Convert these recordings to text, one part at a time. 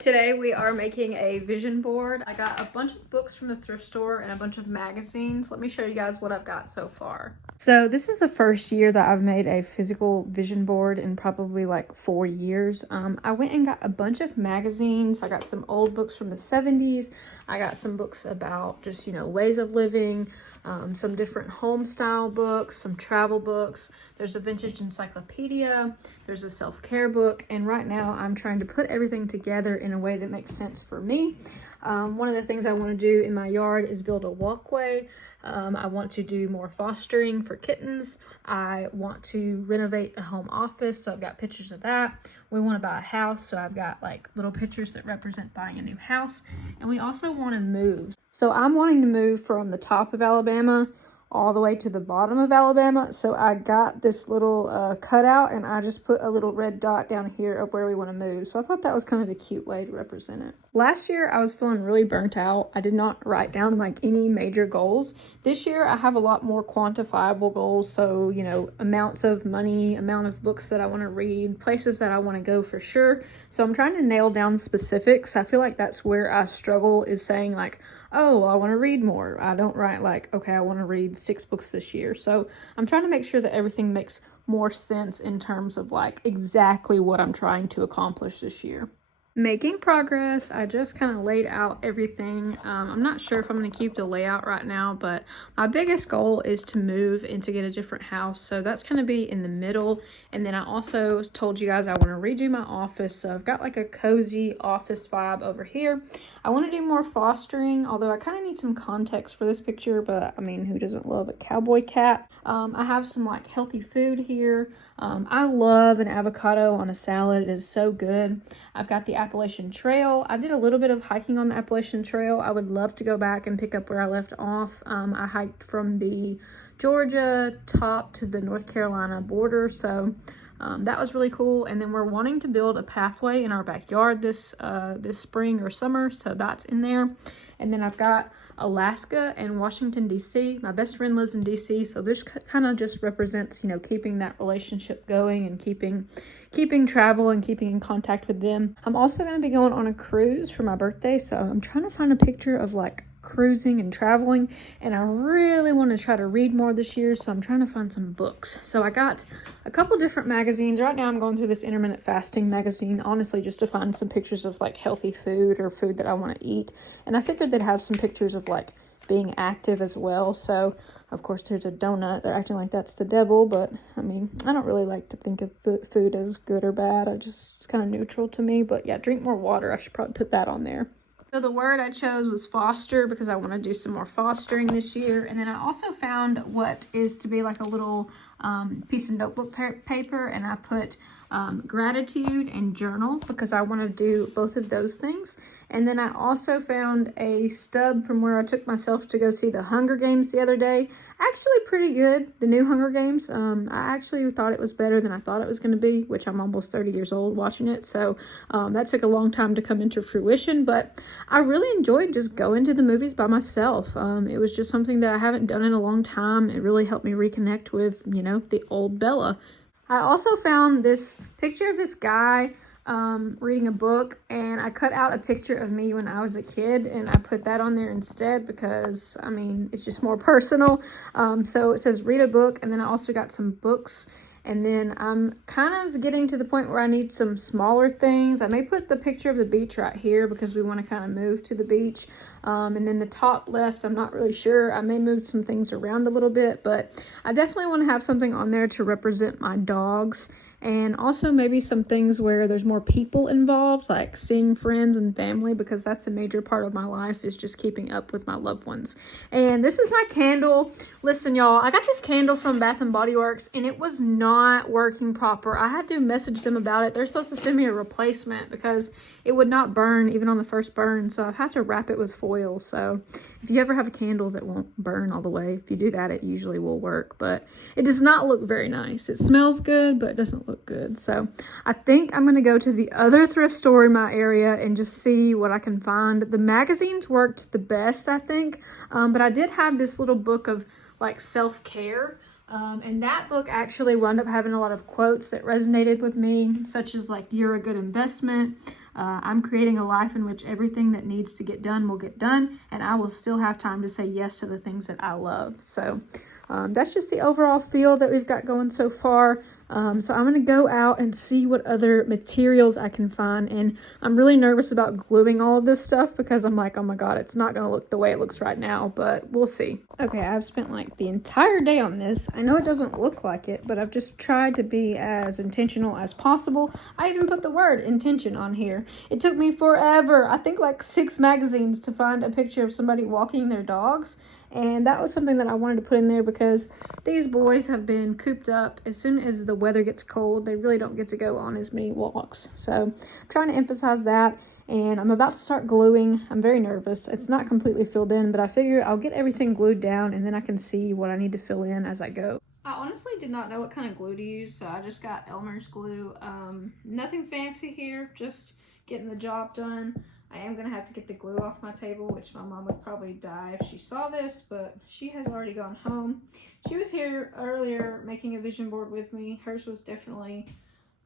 Today we are making a vision board. I got a bunch of books from the thrift store and a bunch of magazines. Let me show you guys what I've got so far. So this is the first year that I've made a physical vision board in probably like 4 years. I went and got a bunch of magazines. I got some old books from the 70s. I got some books about just, ways of living, some different home style books, some travel books. There's a vintage encyclopedia. There's a self-care book. And right now I'm trying to put everything together in a way that makes sense for me. One of the things I want to do in my yard is build a walkway. I want to do more fostering for kittens. I want to renovate a home office, so I've got pictures of that. We want to buy a house, so I've got like little pictures that represent buying a new house. And we also want to move. So I'm wanting to move from the top of Alabama all the way to the bottom of Alabama. So I got this little cutout, and I just put a little red dot down here of where we want to move. So I thought that was kind of a cute way to represent it. Last year I was feeling really burnt out. I did not write down like any major goals. This year I have a lot more quantifiable goals. So, amounts of money, amount of books that I want to read, places that I want to go for sure. So I'm trying to nail down specifics. I feel like that's where I struggle, is saying like, oh, well, I want to read more. I don't write like, okay, I want to read 6 books this year. So I'm trying to make sure that everything makes more sense in terms of like exactly what I'm trying to accomplish this year. Making progress. I just kind of laid out everything. I'm not sure if I'm going to keep the layout right now, but my biggest goal is to move and to get a different house. So that's going to be in the middle. And then I also told you guys I want to redo my office. So I've got like a cozy office vibe over here. I want to do more fostering, although I kind of need some context for this picture, but I mean, who doesn't love a cowboy cat? I have some like healthy food here. I love an avocado on a salad. It is so good. I've got the Appalachian Trail. I did a little bit of hiking on the Appalachian Trail. I would love to go back and pick up where I left off. I hiked from the Georgia top to the North Carolina border, so that was really cool. And then we're wanting to build a pathway in our backyard this spring or summer, so that's in there. And then I've got Alaska and Washington, D.C. My best friend lives in D.C., so this kind of just represents, keeping that relationship going and keeping travel and keeping in contact with them. I'm also going to be going on a cruise for my birthday, so I'm trying to find a picture of like cruising and traveling, and I really want to try to read more this year, so I'm trying to find some books. So I got a couple different magazines. Right now I'm going through this intermittent fasting magazine, honestly just to find some pictures of like healthy food or food that I want to eat, and I figured they'd have some pictures of like being active as well. So of course there's a donut. They're acting like that's the devil, but I mean, I don't really like to think of food as good or bad. It's kind of neutral to me. But yeah, drink more water. I should probably put that on there. So the word I chose was foster because I want to do some more fostering this year. And then I also found what is to be like a little piece of notebook paper, and I put gratitude and journal because I want to do both of those things. And then I also found a stub from where I took myself to go see the Hunger Games the other day. Actually pretty good, the new Hunger Games. I actually thought it was better than I thought it was going to be, which I'm almost 30 years old watching it. So that took a long time to come into fruition, but I really enjoyed just going to the movies by myself. It was just something that I haven't done in a long time. It really helped me reconnect with, the old Bella. I also found this picture of this guy reading a book, and I cut out a picture of me when I was a kid, and I put that on there instead because, I mean, it's just more personal. So it says read a book, and then I also got some books. And then I'm kind of getting to the point where I need some smaller things. I may put the picture of the beach right here because we want to kind of move to the beach. And then the top left, I'm not really sure. I may move some things around a little bit, but I definitely want to have something on there to represent my dogs. And also maybe some things where there's more people involved, like seeing friends and family, because that's a major part of my life, is just keeping up with my loved ones. And this is my candle. Listen, y'all, I got this candle from Bath & Body Works, and it was not working proper. I had to message them about it. They're supposed to send me a replacement because it would not burn even on the first burn. So I've had to wrap it with foil. So if you ever have a candle that won't burn all the way, if you do that, it usually will work. But it does not look very nice. It smells good, but it doesn't look good. So I think I'm going to go to the other thrift store in my area and just see what I can find. The magazines worked the best, I think. But I did have this little book of like self-care. And that book actually wound up having a lot of quotes that resonated with me, such as like, you're a good investment. I'm creating a life in which everything that needs to get done will get done, and I will still have time to say yes to the things that I love. So that's just the overall feel that we've got going so far. So I'm going to go out and see what other materials I can find. And I'm really nervous about gluing all of this stuff because I'm like, oh my God, it's not going to look the way it looks right now, but we'll see. Okay, I've spent like the entire day on this. I know it doesn't look like it, but I've just tried to be as intentional as possible. I even put the word intention on here. It took me forever. I think like 6 magazines to find a picture of somebody walking their dogs. And that was something that I wanted to put in there because these boys have been cooped up. As soon as the weather gets cold, they really don't get to go on as many walks. So I'm trying to emphasize that. And I'm about to start gluing. I'm very nervous. It's not completely filled in, but I figure I'll get everything glued down and then I can see what I need to fill in as I go. I honestly did not know what kind of glue to use, so I just got Elmer's glue. Nothing fancy here, just getting the job done. I am going to have to get the glue off my table, which my mom would probably die if she saw this, but she has already gone home. She was here earlier making a vision board with me. Hers was definitely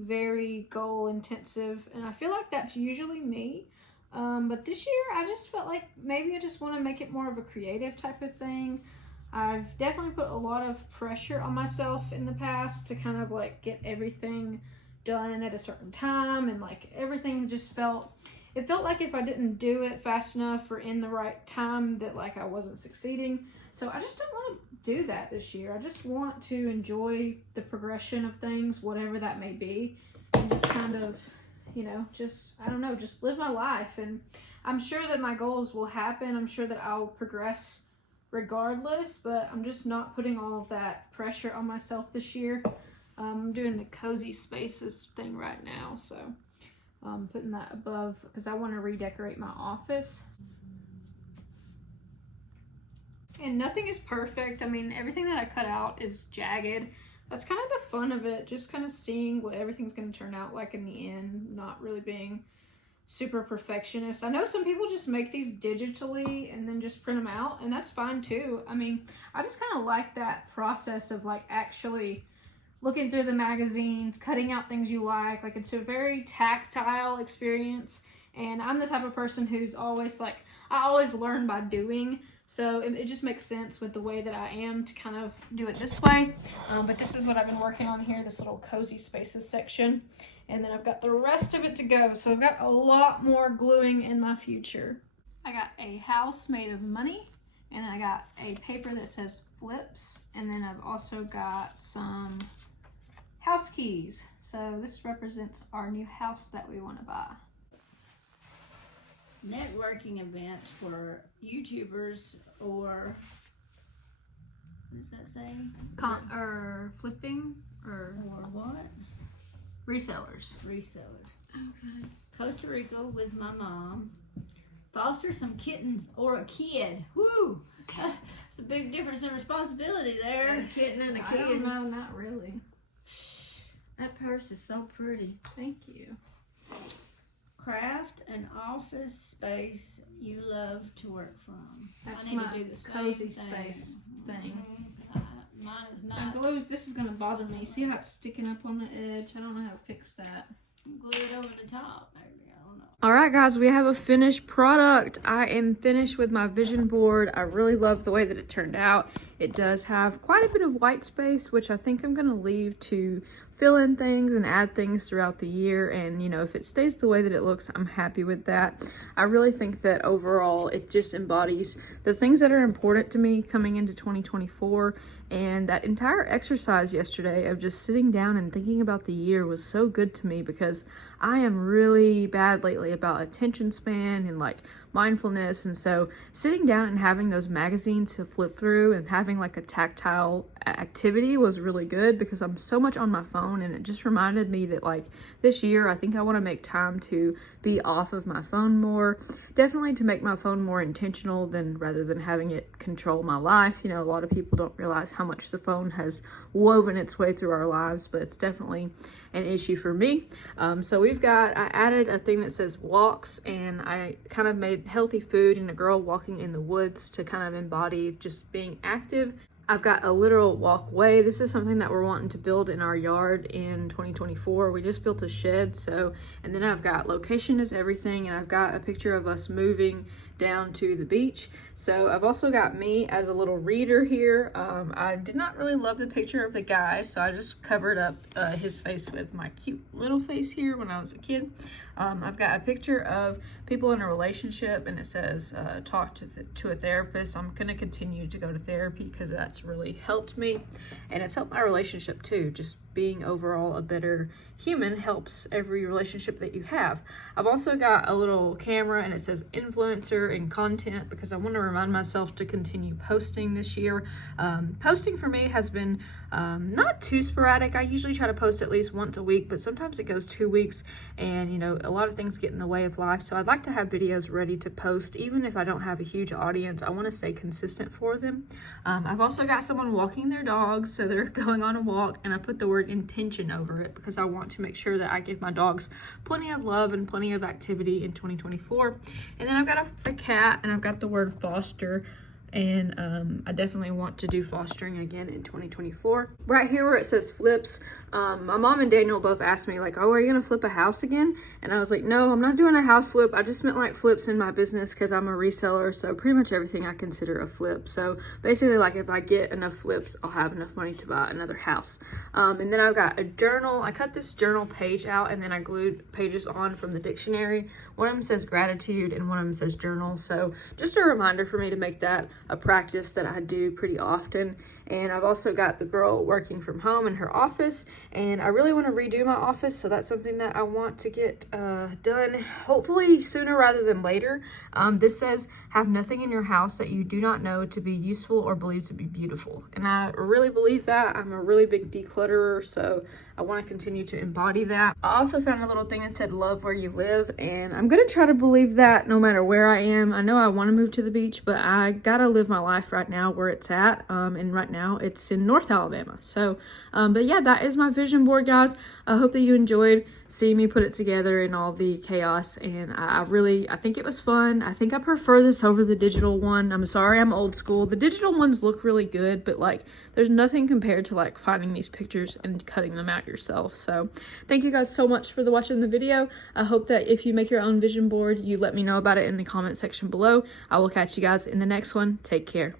very goal intensive, and I feel like that's usually me. But this year, I just felt like maybe I just want to make it more of a creative type of thing. I've definitely put a lot of pressure on myself in the past to kind of like get everything done at a certain time, and like everything just felt like if I didn't do it fast enough or in the right time that like I wasn't succeeding. So I just don't want to do that this year. I just want to enjoy the progression of things, whatever that may be, and just kind of, you know, just, I don't know, just live my life. And I'm sure that my goals will happen. I'm sure that I'll progress regardless, but I'm just not putting all of that pressure on myself this year. I'm doing the cozy spaces thing right now, so I'm putting that above because I want to redecorate my office. And nothing is perfect. I mean, everything that I cut out is jagged. That's kind of the fun of it, just kind of seeing what everything's going to turn out like in the end, not really being super perfectionist. I know some people just make these digitally and then just print them out, and that's fine too. I mean, I just kind of like that process of like actually looking through the magazines, cutting out things you like it's a very tactile experience. And I'm the type of person who's always like, I always learn by doing. So it just makes sense with the way that I am to kind of do it this way. But this is what I've been working on here, this little cozy spaces section. And then I've got the rest of it to go. So I've got a lot more gluing in my future. I got a house made of money. And then I got a paper that says flips. And then I've also got some house keys. So this represents our new house that we want to buy. Networking events for YouTubers, or what does that say? Or flipping, or what? Resellers. Resellers. Okay. Costa Rica with my mom. Foster some kittens or a kid. Woo! It's a big difference in responsibility there. A kitten and a I kid. don't know, not really. That purse is so pretty. Thank you. Craft an office space you love to work from. That's I need my to do the same cozy thing. space thing. Mine is My not. glues, this is gonna bother me. See how it's sticking up on the edge? I don't know how to fix that. Glue it over the top, maybe. I don't know. All right, guys, we have a finished product. I am finished with my vision board. I really love the way that it turned out. It does have quite a bit of white space, which I think I'm gonna leave to fill in things and add things throughout the year. And, you know, if it stays the way that it looks, I'm happy with that. I really think that overall it just embodies the things that are important to me coming into 2024. And that entire exercise yesterday of just sitting down and thinking about the year was so good to me, because I am really bad lately about attention span and like mindfulness. And so sitting down and having those magazines to flip through and having like a tactile activity was really good, because I'm so much on my phone. And it just reminded me that like this year, I think I want to make time to be off of my phone more. Definitely to make my phone more intentional rather than having it control my life. You know, a lot of people don't realize how much the phone has woven its way through our lives, but it's definitely an issue for me. So I added a thing that says walks, and I kind of made healthy food and a girl walking in the woods to kind of embody just being active. I've got a literal walkway. This is something that we're wanting to build in our yard in 2024. We just built a shed, so, and then I've got location is everything, and I've got a picture of us moving down to the beach. So I've also got me as a little reader here. I did not really love the picture of the guy, so I just covered up his face with my cute little face here when I was a kid. I've got a picture of people in a relationship, and it says talk to a therapist. I'm gonna continue to go to therapy because that's really helped me, and it's helped my relationship too. Just being overall a better human helps every relationship that you have. I've also got a little camera, and it says influencer and content because I want to remind myself to continue posting this year. Posting for me has been not too sporadic. I usually try to post at least once a week, but sometimes it goes 2 weeks, and you know, a lot of things get in the way of life. So I'd like to have videos ready to post even if I don't have a huge audience. I want to stay consistent for them. I've also got someone walking their dogs, so they're going on a walk, and I put the word intention over it because I want to make sure that I give my dogs plenty of love and plenty of activity in 2024. And then I've got a cat, and I've got the word foster, and I definitely want to do fostering again in 2024. Right here where it says flips, my mom and Daniel both asked me like, oh, are you gonna flip a house again? And I was like, no, I'm not doing a house flip. I just meant like flips in my business because I'm a reseller, so pretty much everything I consider a flip. So basically, like, if I get enough flips, I'll have enough money to buy another house. And then I've got a journal. I cut this journal page out, and then I glued pages on from the dictionary. One of them says gratitude, and one of them says journal. So just a reminder for me to make that a practice that I do pretty often. And I've also got the girl working from home in her office, and I really want to redo my office, so that's something that I want to get done hopefully sooner rather than later. This says, have nothing in your house that you do not know to be useful or believe to be beautiful. And I really believe that. I'm a really big declutterer, so I want to continue to embody that. I also found a little thing that said love where you live, and I'm going to try to believe that no matter where I am. I know I want to move to the beach, but I got to live my life right now where it's at, and right now it's in North Alabama. So, but yeah, that is my vision board, guys. I hope that you enjoyed seeing me put it together in all the chaos, and I think it was fun. I think I prefer this over the digital one. I'm sorry, I'm old school. The digital ones look really good, but like, there's nothing compared to like finding these pictures and cutting them out yourself. So thank you guys so much for watching the video. I hope that if you make your own vision board, you let me know about it in the comment section below. I will catch you guys in the next one. Take care.